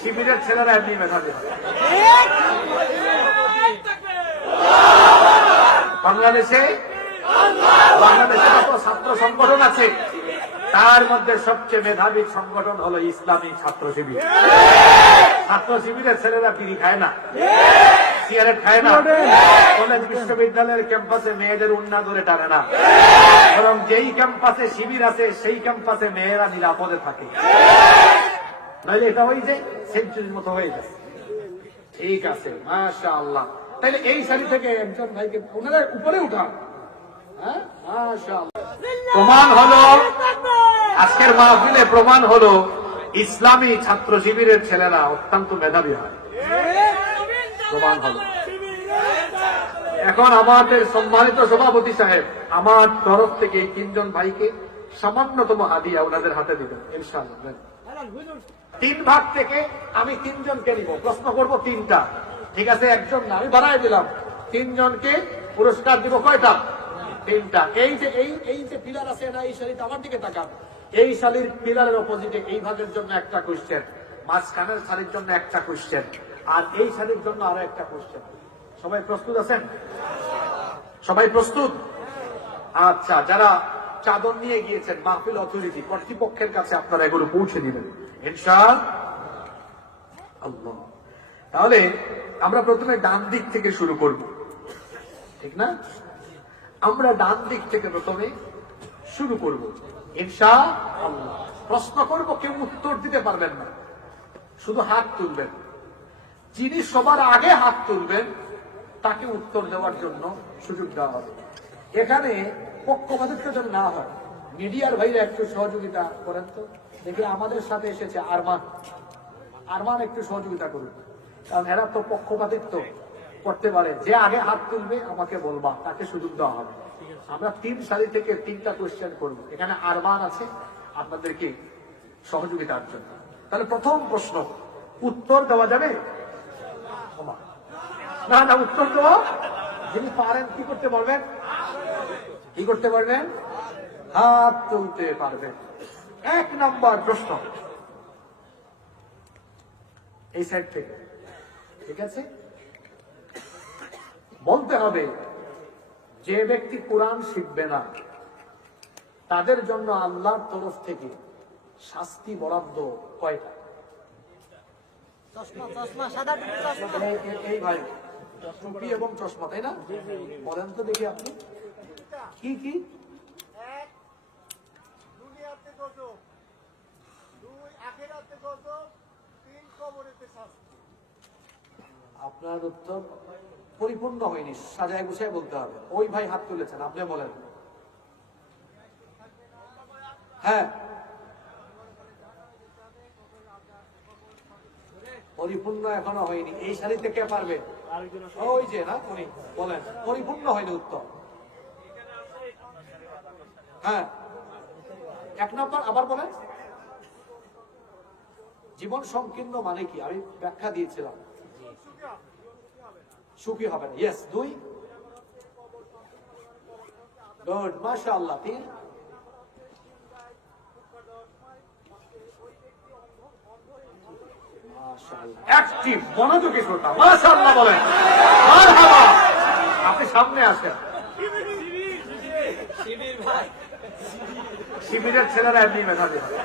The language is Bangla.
শিবিরের ছেলেরা এমনি মেধাবী হয়। বাংলাদেশে যত ছাত্র সংগঠন আছে তার মধ্যে সবচেয়ে মেধাবী সংগঠন হলো ইসলামী ছাত্র শিবির। ছাত্র শিবিরের ছেলেরা বিড়ি খায় না, সিগারেট খায় না, কলেজ বিশ্ববিদ্যালয়ের ক্যাম্পাসে মেয়েদের উন্না ধরে টানে না, বরং যেই ক্যাম্পাসে শিবির আছে সেই ক্যাম্পাসে মেয়েরা নিরাপদে থাকে। তাইলে এটা ওই যে সেঞ্চুরির মতো হয়ে গেছে। ঠিক আছে, মাশাআল্লাহ। তাইলে এই শাড়ি থেকে একজন ভাইকে ওনাদের উপরে উঠান। হ্যাঁ, মাশাআল্লাহ। প্রমাণ হলো আজকের মাহফিলে, প্রমাণ হলো ইসলামী ছাত্র শিবিরের ছেলেরা অত্যন্ত মেধাবী হয়। প্রমাণ হলো। এখন আমাদের সম্মানিত সভাপতি সাহেব আমার তরফ থেকে এই তিনজন ভাইকে সামান্যতম হাদিয়া ওনাদের হাতে দিবেন ইনশাআল্লাহ। 3 ভাগ থেকে আমি 3 জনকে নিব, প্রশ্ন করব 3টা। ঠিক আছে, একজন না, আমি বাড়াই দিলাম। 3 জনকে পুরস্কার দিব। কয়টা? 3টা। এই যে পিলার আছে না, এই শাড়িটা আমার দিকে তাকান। এই শাড়ির পিলারের অপোজিটে এই ভাগের জন্য একটা কোয়েশ্চেন, মাঝখানের শাড়ির জন্য একটা কোয়েশ্চেন, আর এই শাড়ির জন্য আরো একটা কোয়েশ্চেন। সবাই প্রস্তুত আছেন? সবাই প্রস্তুত? আচ্ছা, যারা চাদর নিয়ে গিয়েছেন মাহফিল অথরিটি কর্তৃপক্ষের কাছে আপনারা এগুলো পৌঁছে দিবেন ইনশাআল্লাহ। তাহলে আমরা প্রথমে ডান দিক থেকে শুরু করব, ঠিক না? আমরা ডান দিক থেকে প্রথমে শুরু করব ইনশাআল্লাহ। প্রশ্ন করব, কেউ উত্তর দিতে পারবেন না, শুধু হাত তুলবেন। যিনি সবার আগে হাত তুলবেন তাকে উত্তর দেওয়ার জন্য সুযোগ দেওয়া হবে। এখানে পক্ষপাতিত্ব যেন না হয়। মিডিয়ার ভাইরা একটু সহযোগিতা করেন তো দেখি। আমাদের সাথে এসেছে আরমান একটু সহযোগিতা করুন, কারণ এরা তো পক্ষপাতিত্ব করতে পারে। যে আগে হাত তুলবে আমাকে বলবা, তাকে সুযোগ দেওয়া হবে। আমরা 3 সারি থেকে 3টা কোয়েশ্চেন করবো। এখানে আরমান আছে আপনাদেরকে সহযোগিতার জন্য। তাহলে প্রথম প্রশ্ন, উত্তর দেওয়া যাবে না? না, উত্তর দেওয়া যিনি পারেন কি করতে পারবেন? কি করতে পারবেন? হাত তুলতে পারবেন। 1 নম্বর প্রশ্ন এই সাইড থেকে, ঠিক আছে? বলতে হবে, যে ব্যক্তি কোরআন শিখবে না তাদের জন্য আল্লাহর তরফ থেকে শাস্তি বরাদ্দ কয়টা? এই ভাই টুপি এবং চশমা, তাই না? বলেন তো দেখি আপনি কি কি? 1 দুনিয়াতে গজব, 2 আখিরাতে গজব, 3 কবরেতে শাস্তি। আপনার উত্তর পরিপূর্ণ হয়নি, সাজায় গুছায় বলতে হবে। ওই ভাই হাত তুলেছেন, আপনি বলেন। হ্যাঁ, পরিপূর্ণ এখনো হয়নি। এই শাড়িতে কে পারবে? ওই যে না, উনি বলেন। পরিপূর্ণ হয়নি উত্তর। হ্যাঁ, 1 নম্বর আবার বলেন। জীবন সংকীর্ণ মানে কি? আমি ব্যাখ্যা দিয়েছিলাম। সুখী হবে না। ইয়েস। 2 গুড, মাশাআল্লাহ। 3 মাশাআল্লাহ, অ্যাক্টিভ, মনোযোগী শ্রোতা। মাশাআল্লাহ বলেন। মারহাবা। আপনি সামনে আসেন। শিবিরের ছেলেরা এমনি মেধাবী হয়।